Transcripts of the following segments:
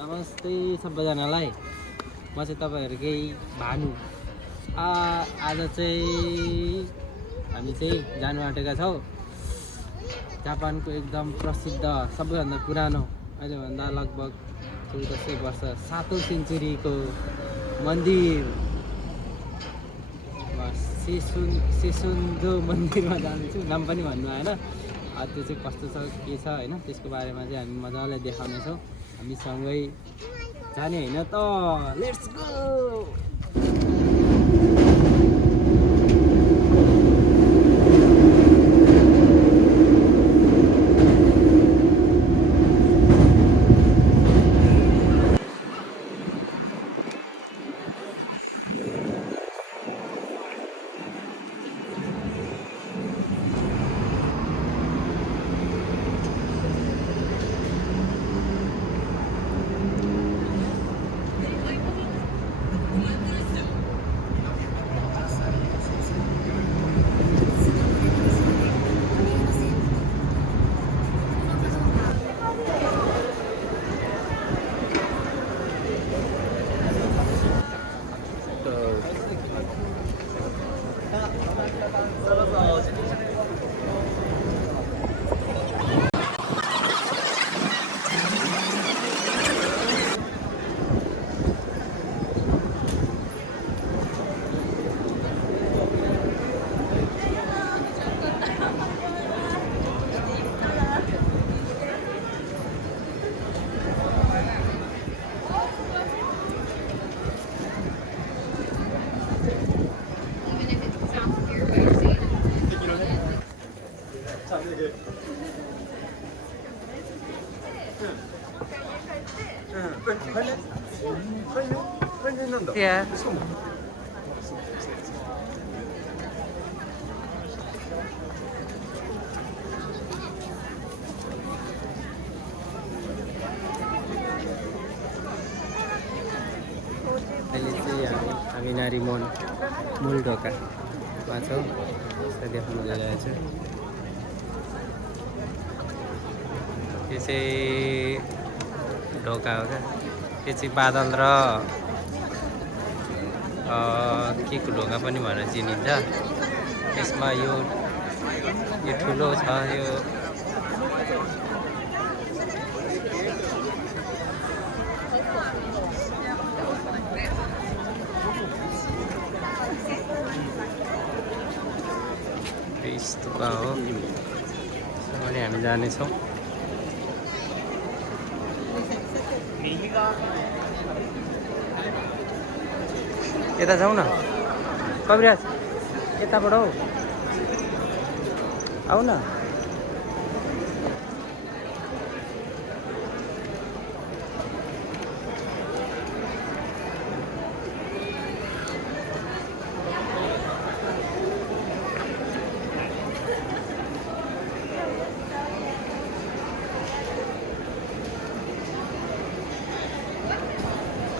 नमस्ते सबैजनालाई। म चाहिँ तपाईँहरूकै भानु। आज चाहिँ हामी चाहिँ जानु आँटेका छौँ जापानको एकदम प्रसिद्ध सबैभन्दा पुरानो अहिलेभन्दा लगभग 1400 वर्ष 7औं सेन्चुरीको मन्दिर सेसुन्जो मन्दिरमा जान्छु। नाम पनि भन्नु आएन। त्यो चाहिँ कस्तो छ के छ होइन, त्यसको बारेमा चाहिँ हामी मजाले देखाउनेछौँ। हामी सँगै जाने होइन त, लेट्स गो। Yeah. अहिले चाहिँ हामी नारीमोहन मूल ढोकामा छौँ। देखाउनु गइरहेको छु। यो चाहिँ ढोका हो क्या। त्यो चाहिँ बादल र के को ढोका पनि भनेर चिनिन्छ। यसमा यो ठुलो छ। यो स्तूपा हो। अनि हामी जानेछौँ। यता जाउँ न कविराज, यताबाट हौ, आऊ न।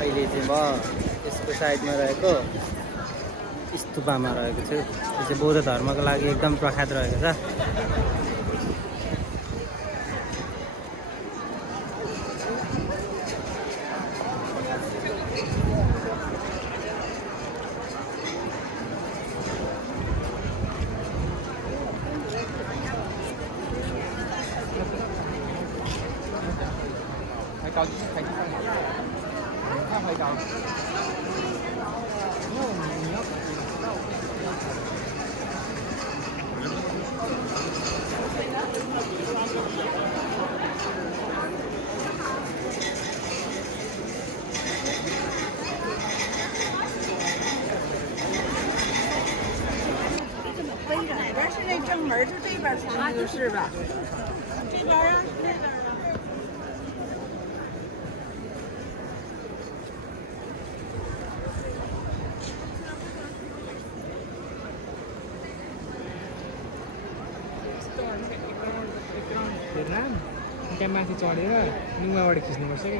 अहिले चाहिँ म यसको साइडमा रहेको स्तूपमा रहेको छु। यो चाहिँ बौद्ध धर्मको लागि एकदम प्रख्यात रहेको छ। त्यहाँ माथि चढेर डुङ्गाबाट खिच्नुपर्छ कि।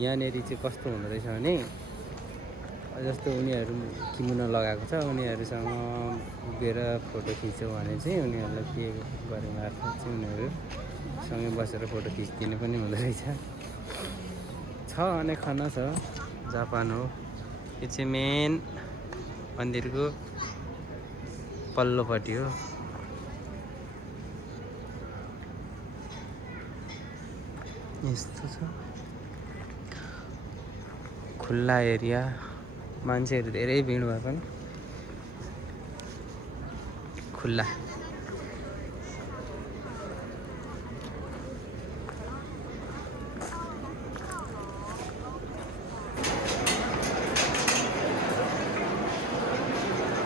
यहाँनिर चाहिँ कस्तो हुँदो रहेछ भने जस्तो उनीहरू किमुनो लगाएको छ उनीहरूसँग उभिएर फोटो खिच्यो भने चाहिँ उनीहरूलाई के गरेर मार्फत चाहिँ उनीहरूसँगै बसेर फोटो खिचिदिनु पनि हुँदो रहेछ छ अनेक खाना छ जापान हो यो चाहिँ मेन मन्दिरको पल्लोपट्टि हो यस्तो छ खुल्ला एरिया मान्छेहरू धेरै भिड भए पनि खुल्ला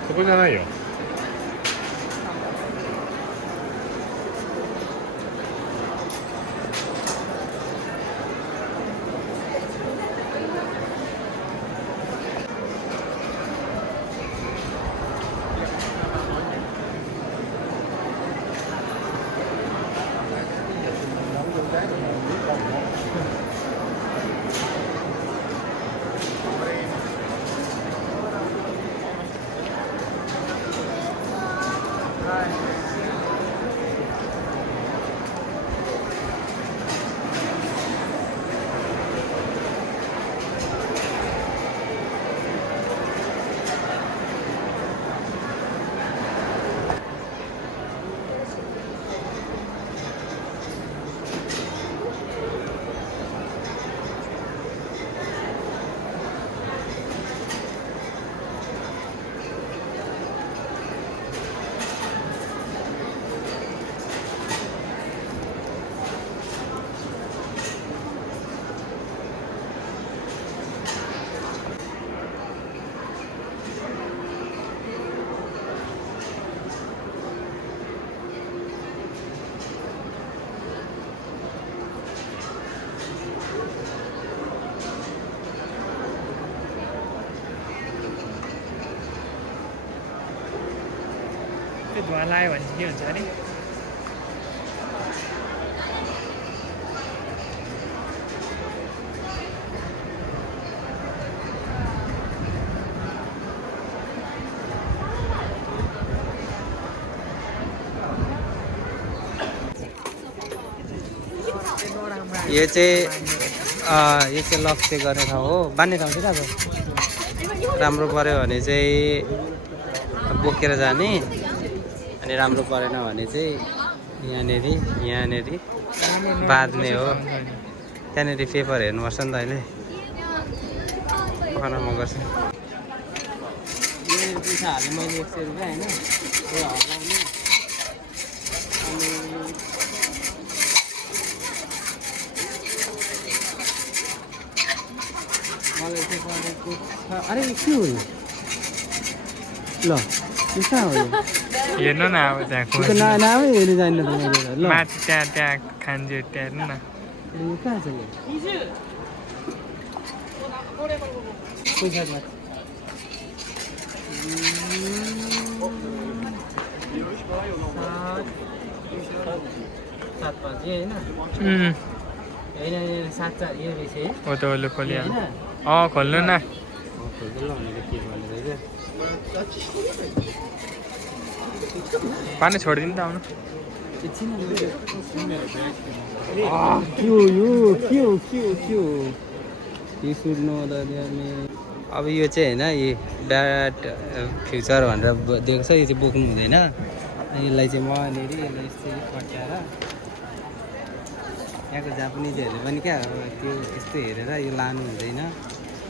そこじゃないよ。त्यो धुवा लाग्यो भने चाहिँ के हुन्छ अरे यो चाहिँ लक्ष्य गर्ने ठाउँ हो बान्ने ठाउँ चाहिँ अब राम्रो पऱ्यो भने चाहिँ बोकेर जाने अनि राम्रो परेन भने चाहिँ यहाँनिर बाँध्ने हो त्यहाँनिर पेपर हेर्नुपर्छ नि त अहिले पकाउन म गर्छु पैसा हालेँ मैले 100 रुपियाँ होइन त्यो हल्लाउने अनि मलाई चाहिँ परेको छ अरे के हो यो ल यो कहाँ हो यो हेर्नु न अब त्यहाँ नामै हेर्नु जान्न ल माथि त्यहाँ खान्छु त्यहाँ हेर्नु न यो कहाँ छ यो सात पाँच होइन होइन सात चार यो रहेछ हो त ओलो खोल्यो खोल्नु न खोल्नु भनेर के भनेर पानी छोडिदिनु त आउनु अब यो चाहिँ होइन यो ब्याड फ्युचर भनेर दिएको छ यो चाहिँ बोक्नु हुँदैन यसलाई चाहिँ मनेर यसलाई यस्तै कट्याएर यहाँको जापानिजहरूले पनि क्या त्यो यस्तो हेरेर यो लानु हुँदैन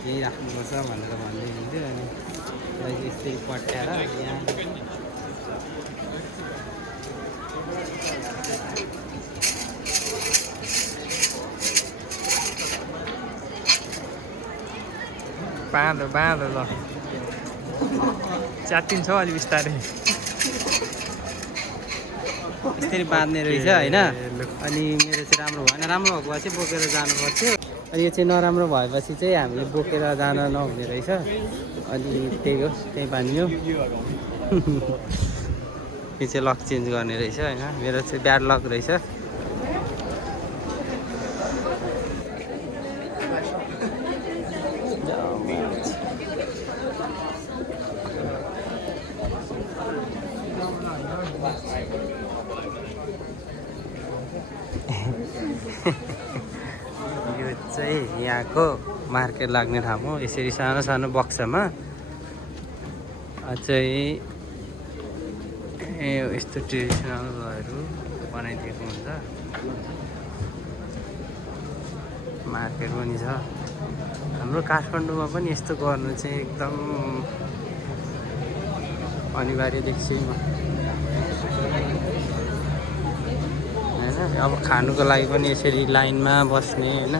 यही राख्नुपर्छ भनेर भन्दै हुन्थ्यो अनि यसलाई चाहिँ यस्तै कट्याएर यहाँ बाँधो ल च्यातिन्छ अलि बिस्तारै यसरी बाँध्ने रहेछ होइन। अनि मेरो चाहिँ राम्रो भएन, राम्रो भएको भए चाहिँ बोकेर जानुपर्थ्यो। अनि यो चाहिँ नराम्रो भएपछि चाहिँ हामीले बोकेर जान नहुने रहेछ। अनि त्यही हो, त्यही बानियो। यो चाहिँ लक चेन्ज गर्ने रहेछ होइन, मेरो चाहिँ ब्याड लक रहेछ। यो चाहिँ यहाँको मार्केट लाग्ने ठाउँ हो। यसरी सानो सानो बक्सामा चाहिँ यस्तो ट्रेडिसनलहरू बनाइदिएको हुन्छ। मार्केट पनि छ। हाम्रो काठमाडौँमा पनि यस्तो गर्नु चाहिँ एकदम अनिवार्य देख्छु म होइन। अब खानुको लागि पनि यसरी लाइनमा बस्ने होइन।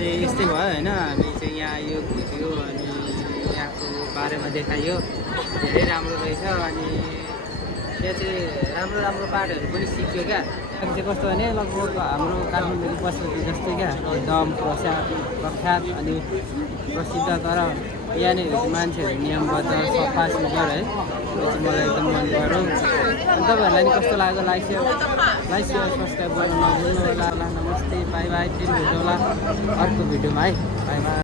यस्तै भयो होइन। हामी चाहिँ यहाँ आयो, घुम्यो, अनि यहाँको बारेमा देखाइयो। धेरै राम्रो रहेछ। अनि यहाँ चाहिँ राम्रो राम्रो पार्टहरू पनि सिक्यो क्या। अनि चाहिँ कस्तो भने लगभग हाम्रो काठमाडौँ बस्ती जस्तै क्या, एकदम प्रख्यात अनि प्रसिद्ध। तर यहाँनिर चाहिँ मान्छेहरू नियमबद्ध, सफा सुग्घर है। त्यो चाहिँ मलाई एकदम मन पर्यो। अनि तपाईँहरूलाई नि कस्तो लाग्यो लाइक सेयर सब्सक्राइब गर्नु नभुल्नु होला। नमस्ते, बाई बाई। फेरि भेटौँला अर्को भिडियोमा है। By by.